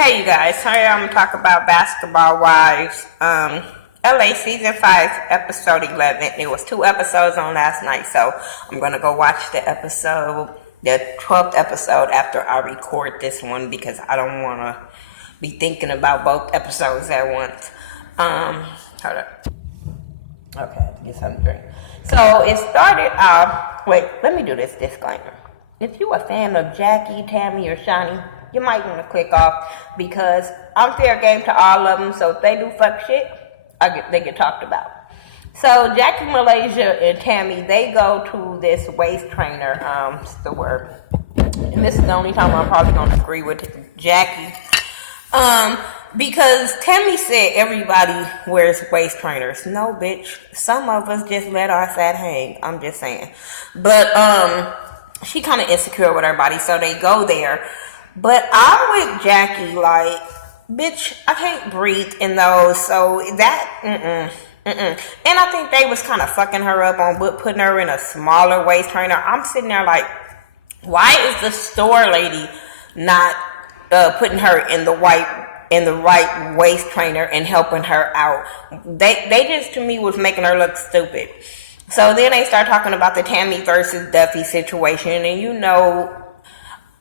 Hey you guys, sorry I'm gonna talk about Basketball Wives. LA season 5, episode 11. There was 2 episodes on last night, so I'm gonna go watch the 12th episode after I record this one because I don't wanna be thinking about both episodes at once. Hold up. Okay, I have to get something to drink. So it started off. Wait, let me do this disclaimer. If you a fan of Jackie, Tammy, or Shawnee, you might want to click off because I'm fair game to all of them. So if they do fuck shit, they get talked about. So Jackie, Malaysia, and Tammy, they go to this waist trainer store, and this is the only time I'm probably gonna agree with Jackie, because Tammy said everybody wears waist trainers. No, bitch. Some of us just let our fat hang. I'm just saying, but she kind of insecure with her body, so they go there. But I'm with Jackie, like, bitch, I can't breathe in those, so that, And I think they was kind of fucking her up on putting her in a smaller waist trainer. I'm sitting there like, why is the store lady not putting her in the right waist trainer and helping her out? They just, to me, was making her look stupid. So then they start talking about the Tammy versus Duffy situation, and you know,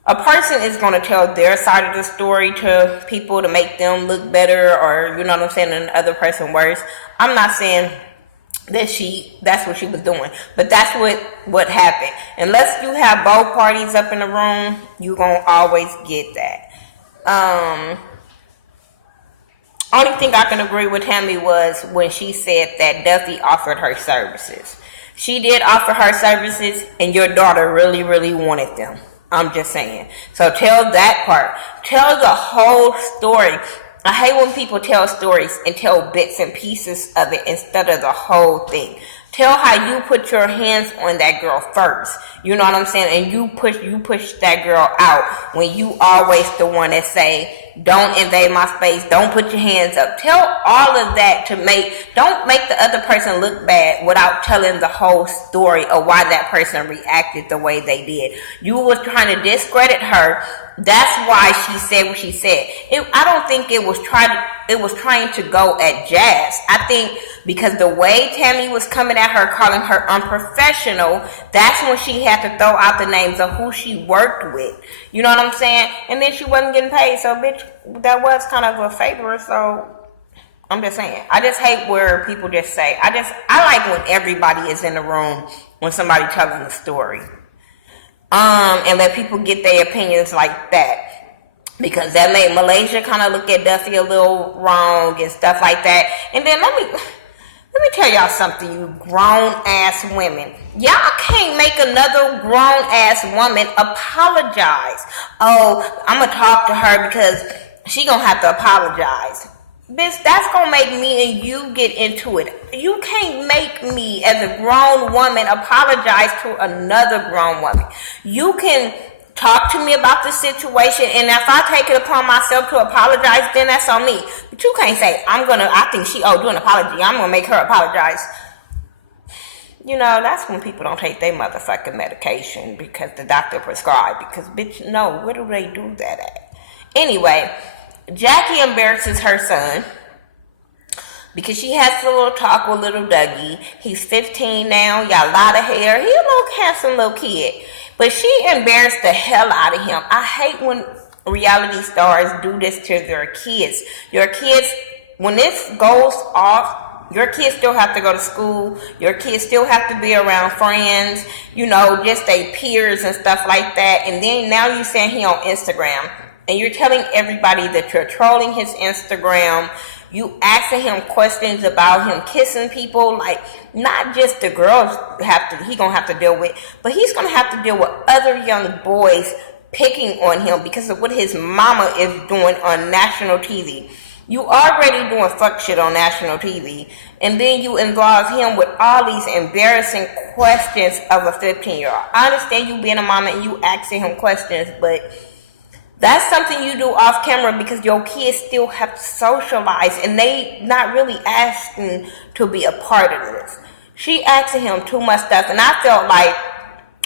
a person is going to tell their side of the story to people to make them look better, or, you know what I'm saying, and the other person worse. I'm not saying that that's what she was doing, but that's what happened. Unless you have both parties up in the room, you're going to always get that. Only thing I can agree with Tammy was when she said that Duffy offered her services. She did offer her services, and your daughter really, really wanted them. I'm just saying. So tell that part. Tell the whole story. I hate when people tell stories and tell bits and pieces of it instead of the whole thing. Tell how you put your hands on that girl first. You know what I'm saying? And you push that girl out when you always the one that say, don't invade my space, don't put your hands up. Tell all of that don't make the other person look bad without telling the whole story of why that person reacted the way they did. You was trying to discredit her. That's why she said what she said. I don't think it was trying to go at Jazz. I think because the way Tammy was coming at her, calling her unprofessional, that's when she had to throw out the names of who she worked with. You know what I'm saying? And then she wasn't getting paid, so bitch, that was kind of a favor, so I'm just saying. I just hate where people just say, I like when everybody is in the room when somebody telling the story. And let people get their opinions like that. Because that made Malaysia kind of look at Duffy a little wrong and stuff like that. And then let me tell y'all something, you grown-ass women. Y'all can't make another grown-ass woman apologize. Oh, I'm going to talk to her because she going to have to apologize. Bitch, that's going to make me and you get into it. You can't make me, as a grown woman, apologize to another grown woman. You can talk to me about the situation, and if I take it upon myself to apologize, then that's on me. But you can't say, I think she owed you an apology, I'm going to make her apologize. You know, that's when people don't take their motherfucking medication because the doctor prescribed. Because, bitch, no, where do they do that at? Anyway, Jackie embarrasses her son because she has a little talk with little Dougie. He's 15 now, got a lot of hair. He's a little handsome little kid. But she embarrassed the hell out of him. I hate when reality stars do this to their kids. Your kids, when this goes off, your kids still have to go to school. Your kids still have to be around friends, you know, just their peers and stuff like that. And then now you're saying he on Instagram. And you're telling everybody that you're trolling his Instagram. You asking him questions about him kissing people, like not just the girls he gonna have to deal with, but he's gonna have to deal with other young boys picking on him because of what his mama is doing on national TV. You already doing fuck shit on national TV, and then you involve him with all these embarrassing questions of a 15-year-old. I understand you being a mama and you asking him questions, but that's something you do off camera because your kids still have to socialize and they not really asking to be a part of this. She asking him too much stuff, and I felt like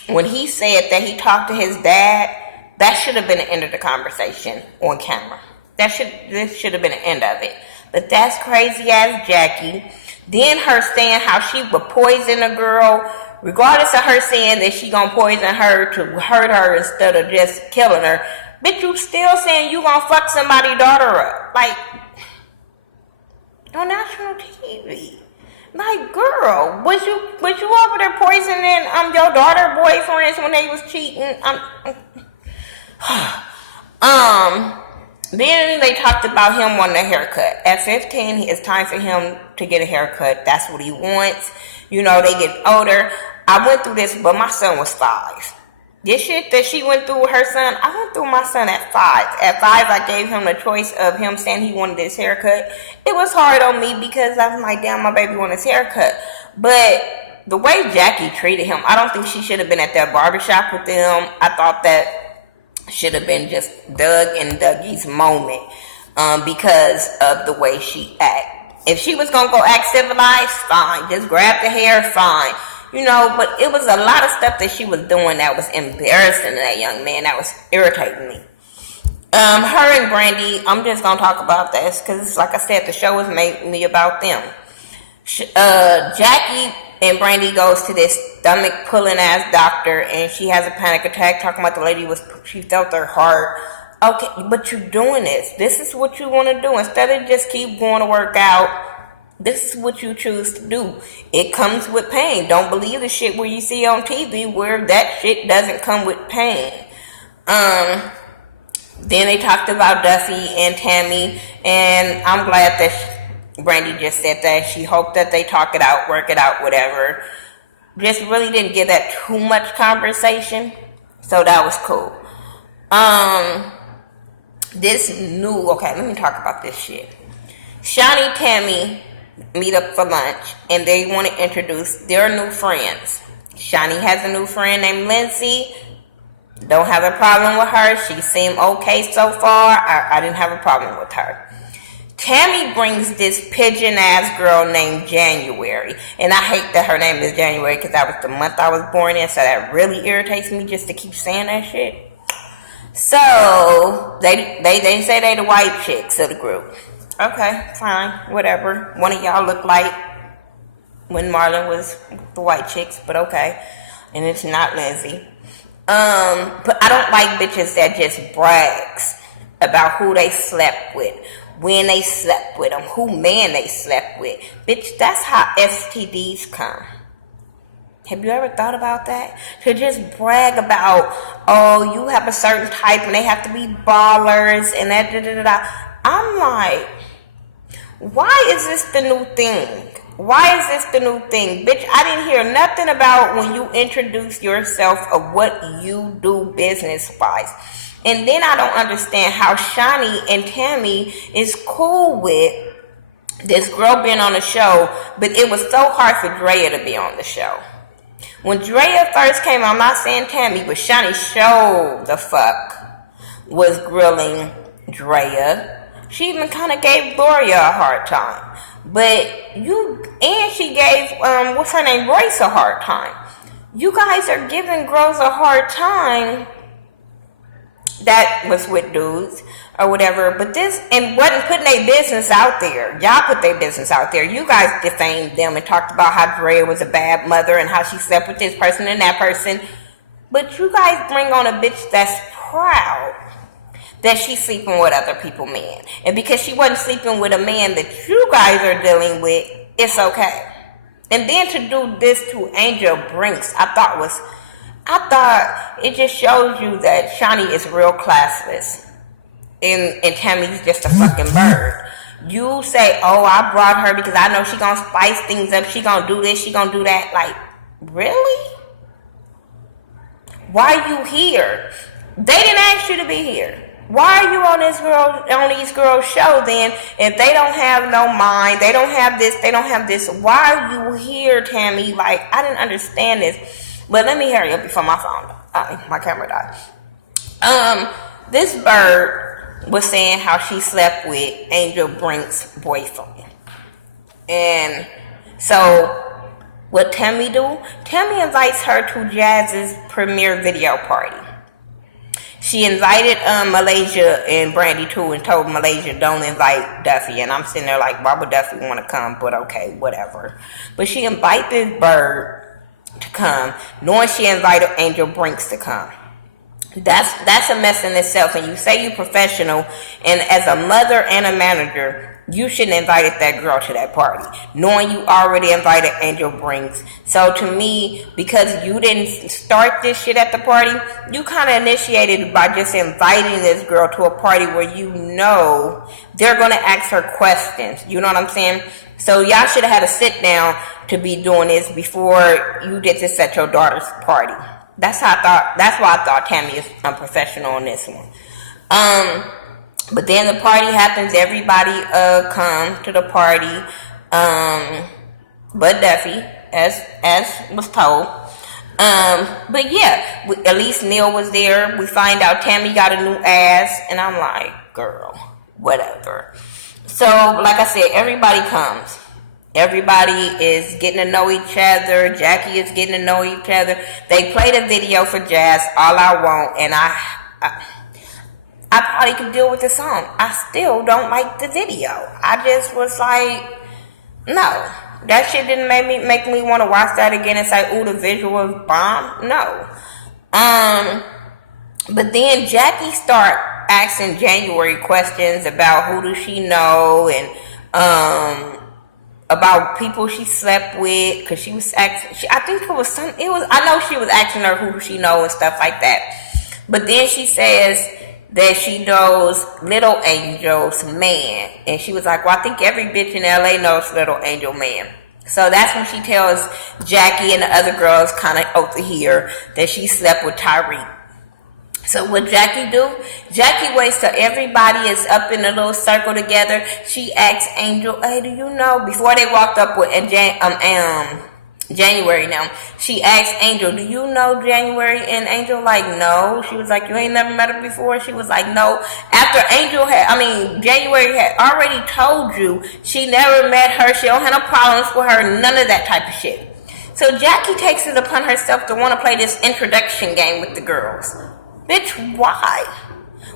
when he said that he talked to his dad, that should have been the end of the conversation on camera. This should have been the end of it. But that's crazy ass Jackie. Then her saying how she would poison a girl, regardless of her saying that she gonna poison her to hurt her instead of just killing her. Bitch, you still saying you gonna fuck somebody's daughter up. Like, on national TV. Like, girl, was you over there poisoning your daughter boyfriends when they was cheating? Then they talked about him wanting a haircut. At 15, it's time for him to get a haircut. That's what he wants. You know, they get older. I went through this, but my son was 5. This shit that she went through with her son, I went through my son at 5. At 5, I gave him the choice of him saying he wanted his haircut. It was hard on me because I was like, damn, my baby wanted his haircut. But the way Jackie treated him, I don't think she should have been at that barbershop with them. I thought that should have been just Doug and Dougie's moment because of the way she act. If she was going to go act civilized, fine. Just grab the hair, fine. You know, but it was a lot of stuff that she was doing that was embarrassing to that young man. That was irritating me. Her and Brandy, I'm just going to talk about this because, like I said, the show was mainly about them. Jackie and Brandy goes to this stomach pulling ass doctor and she has a panic attack talking about the lady she felt her heart. Okay, but you're doing this. This is what you want to do. Instead of just keep going to work out, this is what you choose to do. It comes with pain. Don't believe the shit where you see on TV where that shit doesn't come with pain. Then they talked about Duffy and Tammy, and I'm glad that Brandy just said that. She hoped that they talk it out, work it out, whatever. Just really didn't give that too much conversation, so that was cool. Okay, let me talk about this shit. Shawnee, Tammy meet up for lunch and they want to introduce their new friends. Shawnee has a new friend named Lindsay. Don't have a problem with her. She seemed okay so far. I didn't have a problem with her. Tammy brings this pigeon ass girl named January, and I hate that her name is January because that was the month I was born in, so that really irritates me just to keep saying that shit. So they say they the white chicks of the group. Okay, fine, whatever. One of y'all look like when Marlon was the white chicks, but okay. And it's not Lindsay. But I don't like bitches that just brags about who they slept with, when they slept with them, who man they slept with. Bitch, that's how STDs come. Have you ever thought about that? To just brag about, oh, you have a certain type and they have to be ballers and that da-da-da-da. I'm like, why is this the new thing? Why is this the new thing? Bitch, I didn't hear nothing about when you introduce yourself of what you do business-wise. And then I don't understand how Shawnee and Tammy is cool with this girl being on the show, but it was so hard for Drea to be on the show. When Drea first came, I'm not saying Tammy, but Shawnee showed the fuck was grilling Drea. She even kind of gave Gloria a hard time. But she gave, what's her name, Royce a hard time. You guys are giving girls a hard time that was with dudes or whatever, but this, and wasn't putting their business out there. Y'all put their business out there. You guys defamed them and talked about how Drea was a bad mother and how she slept with this person and that person. But you guys bring on a bitch that's proud that she's sleeping with other people's men. And because she wasn't sleeping with a man that you guys are dealing with, it's okay. And then to do this to Angel Brinks, I thought it just shows you that Shawnee is real classless. And Tammy's just a fucking bird. You say, oh, I brought her because I know she gonna spice things up. She gonna do this, she gonna do that. Like, really? Why you here? They didn't ask you to be here. Why are you on these girls' show then if they don't have no mind, they don't have this, why are you here, Tammy? Like, I didn't understand this. But let me hurry up before my camera dies. This bird was saying how she slept with Angel Brink's boyfriend. And so what Tammy do? Tammy invites her to Jazz's premiere video party. She invited Malaysia and Brandy too, and told Malaysia don't invite Duffy. And I'm sitting there like, why would Duffy want to come? But okay, whatever. But she invited this bird to come, knowing she invited Angel Brinks to come. That's a mess in itself. And you say you're professional, and as a mother and a manager, you shouldn't have invited that girl to that party, knowing you already invited Angel Brinks. So to me, because you didn't start this shit at the party, you kind of initiated it by just inviting this girl to a party where you know they're going to ask her questions. You know what I'm saying? So y'all should have had a sit down to be doing this before you did this at your daughter's party. That's why I thought Tammy is unprofessional on this one. But then the party happens. Everybody come to the party, but Duffy, as was told. But yeah, at least Neil was there. We find out Tammy got a new ass, and I'm like, girl, whatever. So, like I said, everybody comes. Everybody is getting to know each other. Jackie is getting to know each other. They played a video for Jazz, All I Want, and I probably could deal with the song. I still don't like the video. I just was like, no. That shit didn't make me want to watch that again and say, ooh, the visual is bomb. No. But then Jackie start asking January questions about who does she know, and about people she slept with, because she was asking, I know she was asking her who she know and stuff like that. But then she says that she knows Little Angel's man. And she was like, well, I think every bitch in LA knows Little Angel man. So that's when she tells Jackie and the other girls kind of over here that she slept with Tyreek. So what Jackie do? Jackie waits till everybody is up in a little circle together. She asks Angel, hey, do you know? Before they walked up with January now, she asked Angel, do you know January? And Angel like, no. She was like, you ain't never met her before? She was like, no. After January had already told you she never met her, she don't have no problems with her, none of that type of shit. So Jackie takes it upon herself to want to play this introduction game with the girls. Bitch, why?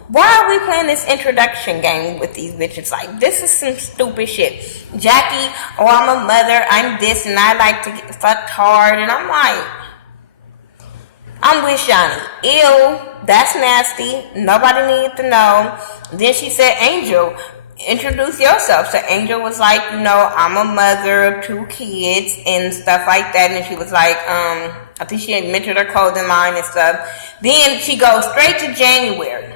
Why are we playing this introduction game with these bitches? Like, this is some stupid shit. Jackie, oh, I'm a mother, I'm this, and I like to get fucked hard. And I'm like, I'm with Shani. Ew, that's nasty. Nobody needed to know. Then she said, Angel, introduce yourself. So Angel was like, you know, I'm a mother of 2 kids and stuff like that. And she was like, I think she had mentioned her clothing line and stuff. Then she goes straight to January.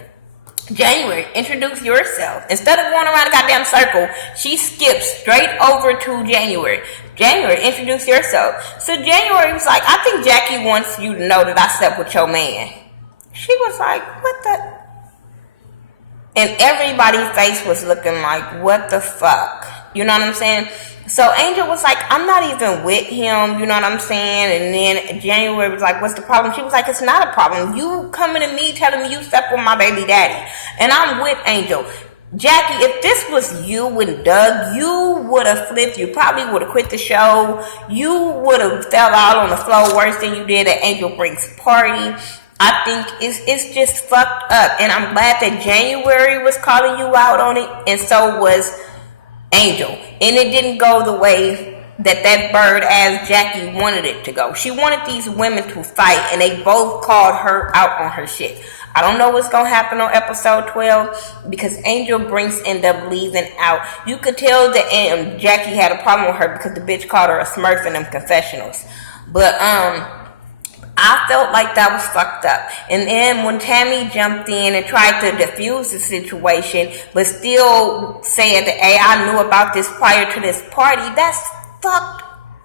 January, introduce yourself. Instead of going around the goddamn circle, she skips straight over to January. January, introduce yourself. So January was like, I think Jackie wants you to know that I slept with your man. She was like, what the? And everybody's face was looking like, what the fuck? You know what I'm saying? So Angel was like, I'm not even with him, you know what I'm saying? And then January was like, what's the problem? She was like, it's not a problem. You coming to me telling me you slept with my baby daddy. And I'm with Angel. Jackie, if this was you and Doug, you would have flipped. You probably would have quit the show. You would have fell out on the floor worse than you did at Angel Brink's party. I think it's just fucked up. And I'm glad that January was calling you out on it, and so was Angel. And it didn't go the way that bird ass Jackie wanted it to go. She wanted these women to fight, and they both called her out on her shit. I don't know what's going to happen on episode 12 because Angel Brinks ended up leaving out. You could tell that Jackie had a problem with her because the bitch called her a smurf in them confessionals. But I felt like that was fucked up. And then when Tammy jumped in and tried to defuse the situation, but still said that, hey, I knew about this prior to this party, that's fucked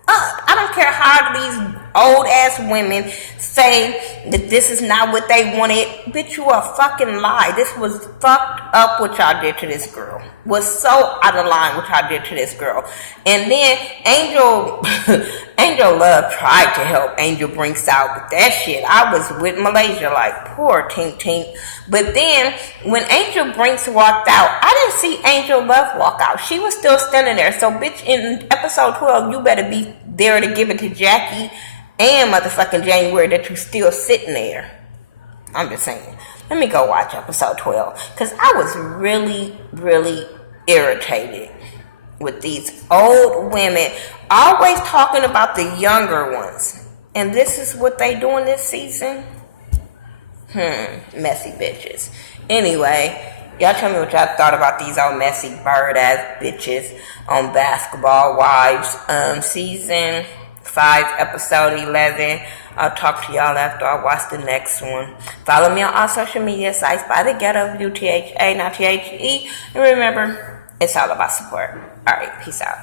up. I don't care how these old ass women say that this is not what they wanted. Bitch, you a fucking lie. This was fucked up what y'all did to this girl. Was so out of line what y'all did to this girl. And then Angel Love tried to help Angel Brinks out with that shit. I was with Malaysia like, poor Tink Tink. But then when Angel Brinks walked out, I didn't see Angel Love walk out. She was still standing there. So bitch, in episode 12, you better be there to give it to Jackie and motherfucking January that you still sitting there. I'm just saying. Let me go watch episode 12. Because I was really, really irritated with these old women always talking about the younger ones. And this is what they doing this season? Messy bitches. Anyway, y'all tell me what y'all thought about these old messy bird ass bitches on Basketball Wives, season 5, episode 11. I'll talk to y'all after I watch the next one. Follow me on all social media sites by The Ghetto View, THA, not THE. And remember, it's all about support. Alright, peace out.